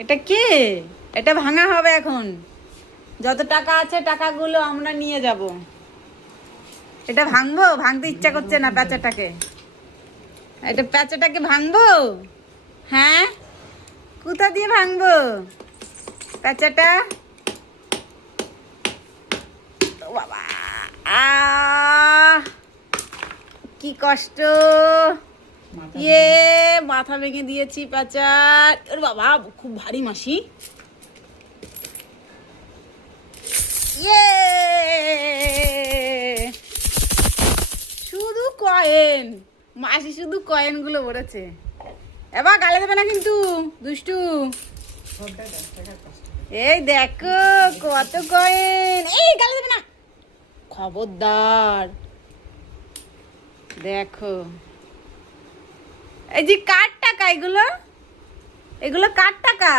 এটা কে? এটা ভাঙা হবে এখন। যত টাকা আছে টাকাগুলো আমরা নিয়ে যাব। এটা ভাঙবো? ভাঙতে ইচ্ছা করছে না প্যাঁচাটাকে। এটা প্যাঁচাটাকে ভাঙবো? হ্যাঁ, কোথা দিয়ে ভাঙবো প্যাঁচাটা? ও বাবা, কি কষ্ট! ইয়ে, মাথা ভেঙে দিয়েছি প্যাঁচার। ওর বাবা, খুব ভারী মাসি। ইয়ে, শুধু কয়েন মাসি, শুধু কয়েন গুলো ভরেছে। এবার গালে দেবে না কিন্তু, দুষ্টু। এই দেখো কত কয়েন। এই গালে দেবে না, খবরদার। দেখো, এই যে কার টাকা এগুলো? এগুলো কার টাকা?